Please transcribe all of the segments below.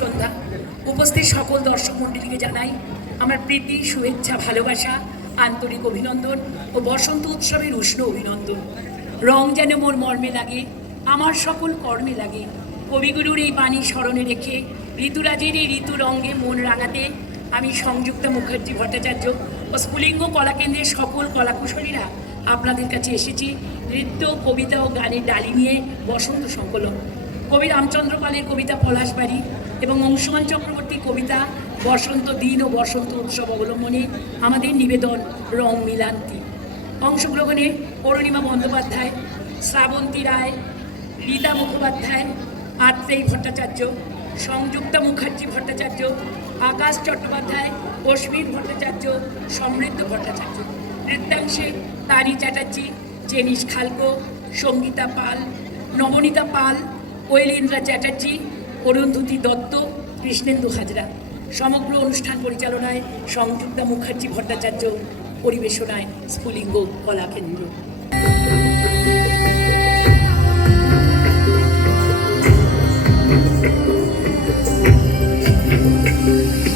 সন্ধ্যা। উপস্থিত সকল দর্শক মণ্ডলীকে জানাই আমার প্রীতি, শুভেচ্ছা, ভালোবাসা, আন্তরিক অভিনন্দন ও বসন্ত উৎসবের উষ্ণ অভিনন্দন। রং যেন মোর মর্মে লাগে, আমার সকল কর্মে লাগে। কবিগুরুর এই বাণী স্মরণে রেখে ঋতুরাজের এই ঋতু রঙ্গে মন রাঙাতে আমি সংযুক্তা মুখার্জি ভট্টাচার্য ও স্ফুলিঙ্গ কলাকেন্দ্রের সকল কলাকুশলীরা আপনাদের কাছে এসেছি নৃত্য, কবিতা ও গানের ডালি নিয়ে বসন্ত সংকলন। কবি রামচন্দ্র পালের কবিতা পলাশবাড়ি এবং অংশুমান চক্রবর্তী কবিতা, বসন্ত দিন ও বসন্ত উৎসব অবলম্বনে আমাদের নিবেদন রং মিলান্তি। অংশগ্রহণে অরুণিমা বন্দ্যোপাধ্যায়, শ্রাবন্তী রায় রীতা মুখোপাধ্যায়, আত্রেয়ী ভট্টাচার্য, সংযুক্তা মুখার্জি ভট্টাচার্য, আকাশ চট্টোপাধ্যায় অশ্বিন ভট্টাচার্য, সমৃদ্ধ ভট্টাচার্য। নৃত্যাংশে তারি চ্যাটার্জি জেনিস খালকো, সঙ্গীতা পাল, নবনীতা পাল, কৈলেন্দ্রা চ্যাটার্জি অরুন্ধতী দত্ত কৃষ্ণেন্দু হাজরা। সমগ্র অনুষ্ঠান পরিচালনায় সংযুক্তা মুখার্জি ভট্টাচার্য পরিবেশনায় স্ফুলিঙ্গ কলাকেন্দ্র। বসন্ত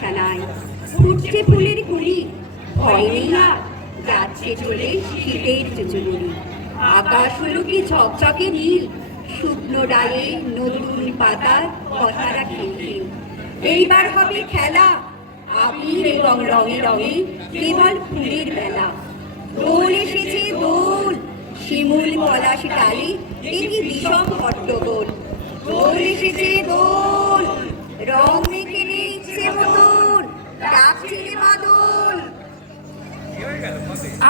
বিছানায় ফুটছে ফুলের কুড়ি ভয় নেই আর, যাচ্ছে চলে শীতের চুচুড়ি। আকাশ হলো কি ঝকঝকে নীল, শুকনো ডালে নতুন পাতার কথারা খিলখিল এইবার হবে খেলা, আবির এবং রঙে রঙে কেবল ফুলের বেলা। দোল এসেছে, দোল, শিমুল পলাশ ডালে এটি বিষম হট্টগোল দোল এসেছে, দোল, রং ডাকছে রে মাদল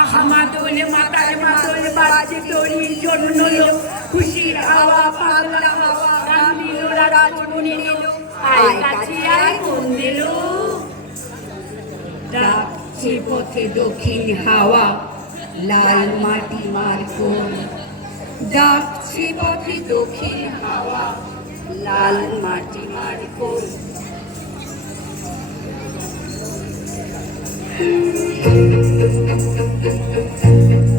আহা মাদল মাতার মাদল বাজে তোরি জন্য খুশির হাওয়া পাগলা হাওয়া গান দিল রাজন আয় কাছে আয় কুন্দেলো ডাকছে পথে দক্ষিণ হাওয়া লাল মাটি মার কোল। ডাকছে পথে দক্ষিণ হাওয়া লাল মাটি মার কোল। Thank you.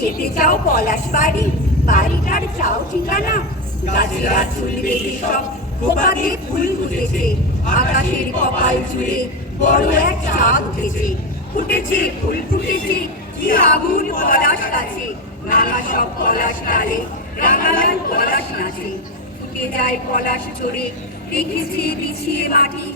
যেতে চাও পলাশ বাড়ি, বাড়িটার চাও ঠিকানা? গাছেরা চুল বেশি সব খোপাতে ফুল ফুটেছে, আকাশের কপাল জুড়ে বড় এক চাঁদ উঠেছে। ফুটেছে, ফুল ফুটেছে, কি আগুন পলাশ গাছে? নানা সব পলাশ ডালে রাঙালাল পলাশ নাচে। ফুটে যায় পলাশ চড়ে, দেখেছি বিছিয়ে মাটি।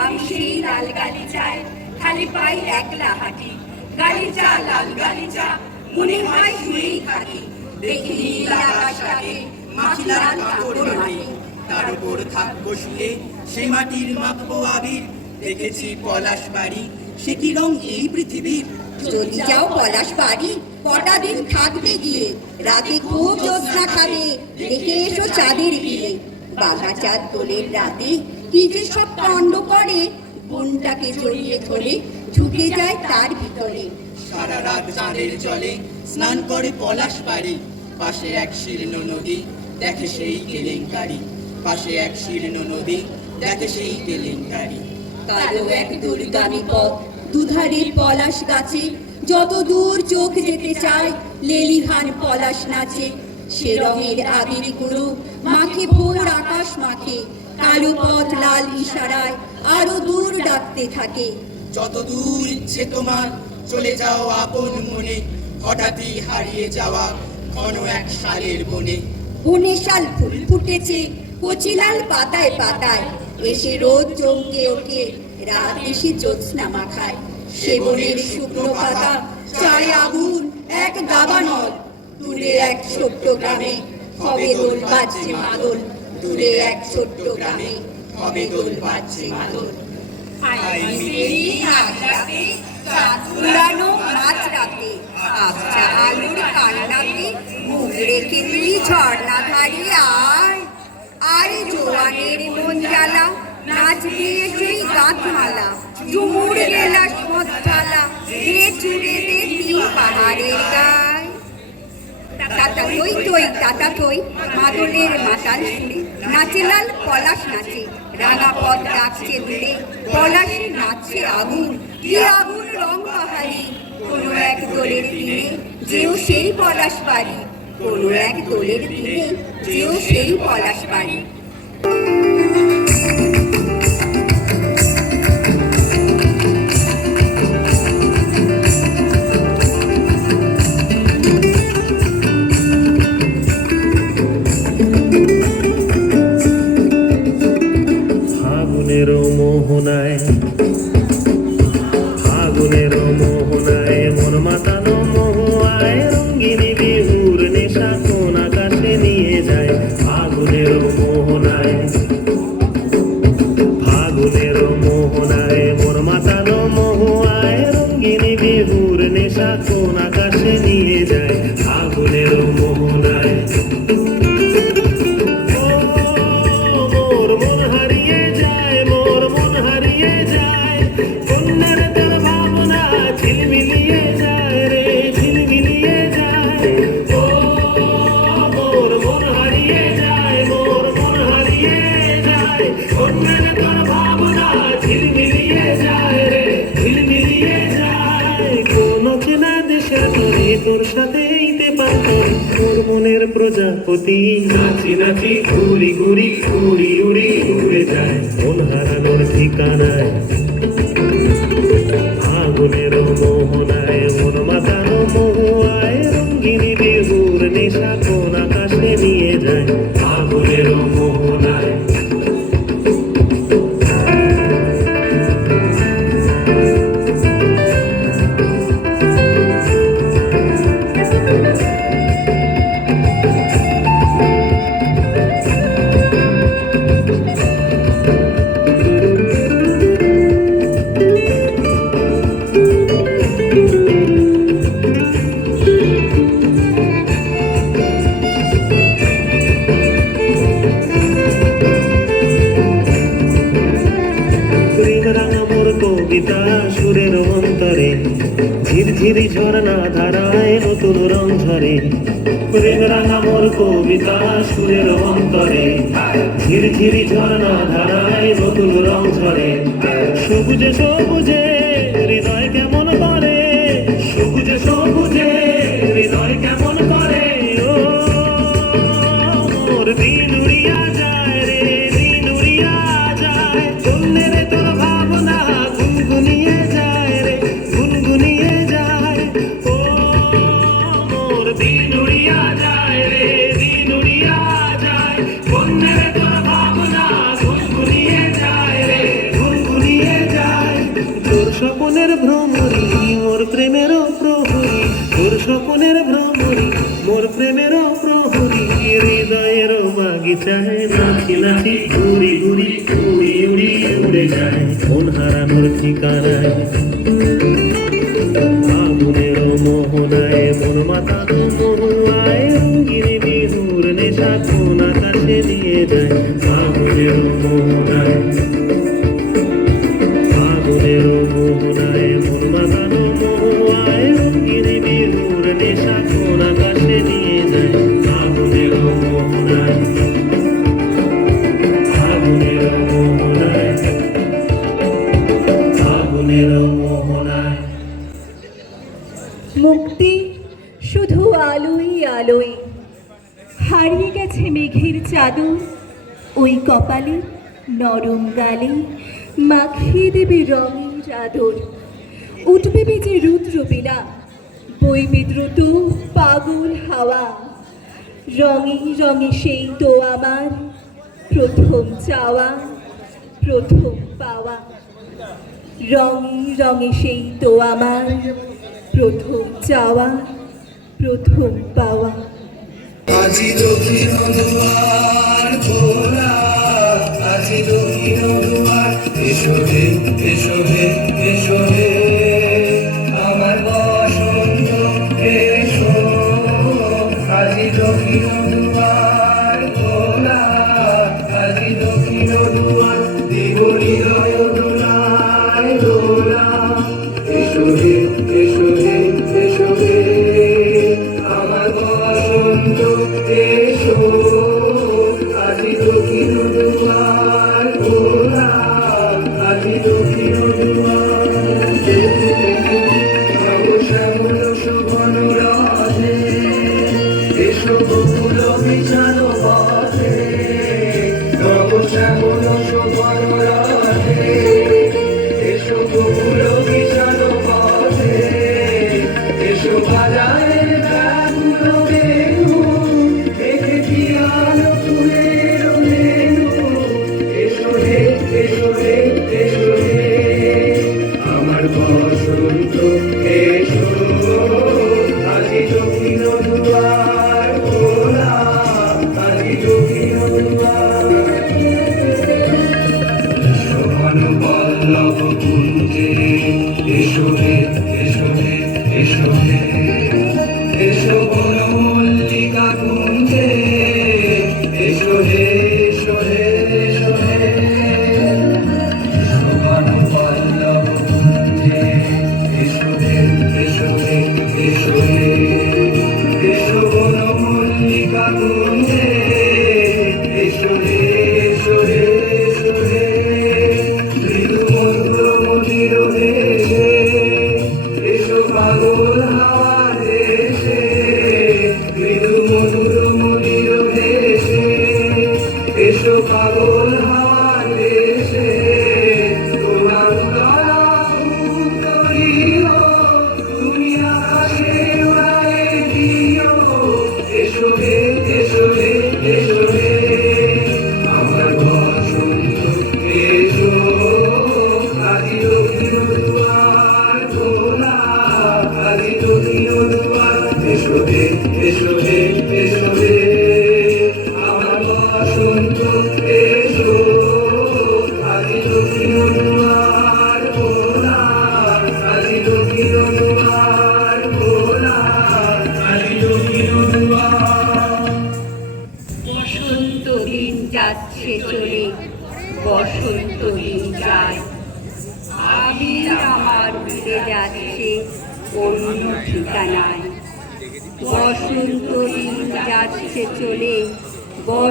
আমি সেই লাল গালিচায়, খালি পাই একলা হাঁটি। গালিচা, লাল গালিচা মনে হয় শুয়েই থাকি। দেখি নীল আকাশটাকে কাপড় তার উপর শুয়ে সে মাটির আবির। দেখেছি পলাশ বাড়ি, সে কি রং এই পৃথিবীর? যাও পলাশ বাড়ি, কটা দিন থাকবে গিয়ে। রাতে খুব জ্যোৎস্না খাবে, দেখে এসো চাঁদের বিলে বাঘা চাঁদ দোলের রাতে কি যে সব কাণ্ড করে। বোনটাকে জড়িয়ে ধরে ঢুকে যায় তার ভিতরে। সারা রাত চাঁদের জলে স্নান করে পলাশ বাড়ি। পাশে এক শীর্ণ নদী দেখে সেই কেলেঙ্কারি। পাশে এক শীর্ণ নদী দেখে সেই কেলেঙ্কারি। কালো এক দুর্গামী পথ দুধারে পলাশ গাছে। যত দূর চোখ যেতে চায় লেলিহান পলাশ নাচে। সে রঙের আবিরগুলো মাখে ভোর আকাশ মাখে। কালো পথ লাল ইশারায় আরও দূর ডাকতে থাকে। যত দূর ইচ্ছে তোমার চলে যাও আপন মনে হঠাৎই হারিয়ে যাওয়া ঘন এক সালের বনে। বনে শাল ফুল ফুটেছে কচিলাল পাতায় পাতায়। এসে রোদ চমকে ওঠে রাত এসে জ্যোৎস্না মাখায়। সে বনের শুকনো পাতা চায় আগুন এক দাবানল। দূরে এক ছোট্ট গ্রামে হবে দোল বাজছে মাদল? দূরে এক ছোট্ট গ্রামে হবে দোল বাজছে মাদল? রাতে। আবছা আলুর কান্নাতে মুখ রেখে ঝর্ণা ধারি আয়। আরে জোয়ানের মন নাচ দিয়ে সেই গাঁত মালা ঝুমুর গেলাস মদ ঢালা হে চুড়ে দে তিন তাতা কই তই তাতা কই মাদলের মাতাল পলাশ নাচে, রাঙা পথ ডাকছে দূরে, পলাশে নাচছে আগুন, কি আগুন পাহাড়ি কোনো এক দোলের দিনে যেও সেই পলাশ বাড়ি। কোনো এক দোলের দিনে যেও সেই পলাশ বাড়ি। মোহনায় প্রজাপতি নাচি নাচি ঘুরি ঘুরি ঘুরি উড়ি উড়ে যায়। মন হারানোর ঠিকানায়, আগুনের মোহনায় মন মাতানো মহুয়ায়, রঙ্গিনী বেহুর নেশা ঝিরঝিরি ঝর্ণা ধারায় নতুন রং ঝরে প্রেম রাঙা মোর কবিতা সুরের অন্তরে। ঝিরঝিরি ঝর্ণা ধারায় নতুন রং ঝরে সবুজে সবুজে স্বপনের ভ্রমরি, মোর প্রেমের প্রহরী। তোর স্বপনের ভ্রমরি, মোর প্রেমের প্রহরী। হৃদয়ের বাগিচায় নাচি নাচি ঘুরি ঘুরি, উড়ি উড়ি উড়ে যায়। মন হারানোর ঠিকানায় ফাগুনের মোহনায় মন মাতানো নেশা কোন আকাশে নিয়ে যায়। ফাগুনের মোহনায় আদর। উঠবে বেজে রুদ্র বিনা বইবে দ্রুত পাগল হাওয়া। রঙে রঙে সেই তো আমার প্রথম চাওয়া, প্রথম পাওয়া। রঙে রঙে সেই তো আমার প্রথম চাওয়া, প্রথম পাওয়া। আজি দক্ষিণ দুয়ার আজি দক্ষিণ দুয়ার এসো হে এসো হে এসো হে। আমার আজি দক্ষিণ দুয়ার খোলা আজি দক্ষিণ দুয়ার রয় দোলায় দোলা এসো হে, এসো আমার বসন্ত, এসো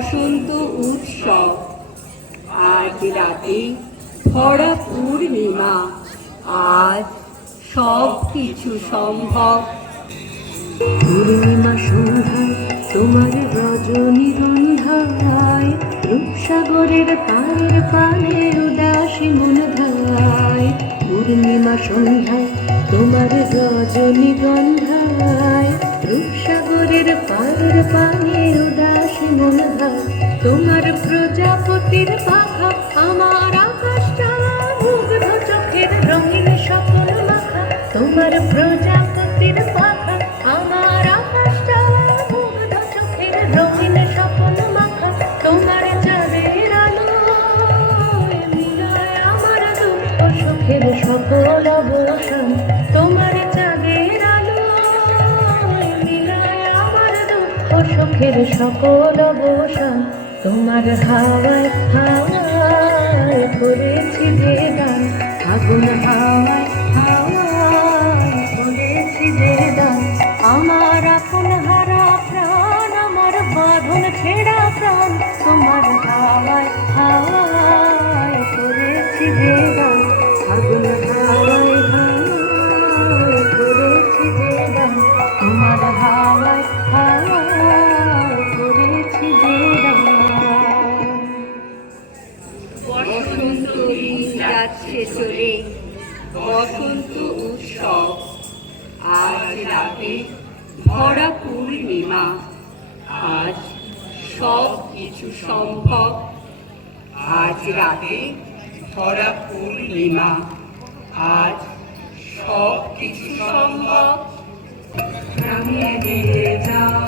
বসন্ত উৎসব। আজ রাতে ভরা পূর্ণিমা আজ সব কিছু সম্ভব। পূর্ণিমা সন্ধ্যায় তোমার রজনী গন্ধায় রূপসাগরের পারের পানের উদাসী মন ধায়। পূর্ণিমা সন্ধ্যায় তোমার রজনী গন্ধায় রূপসাগরের পারের পানের উদাসী তোমার প্রজাপতির পাখা আমার আকাশটা মুগ্ধ চোখের রঙিন স্বপ্ন মাখা তোমার প্রজাপতির পাখা আমার আকাশটা মুগ্ধ চোখের রঙিন স্বপ্ন মাখা তোমার চাঁদের আলো আমার দুঃখ সুখের সকল অবসান সুখের সকল অবসান তোমার হাওয়ায় হাওয়ায় করেছি যে গান আগুন হাওয়ায় বসন্ত উৎসব। আজ রাতে ভরা পূর্ণিমা। আজ সব কিছু সম্ভব। আজ রাতে ভরা পূর্ণিমা। আজ সব কিছু সম্ভব। নামিয়ে দিয়ে যাও।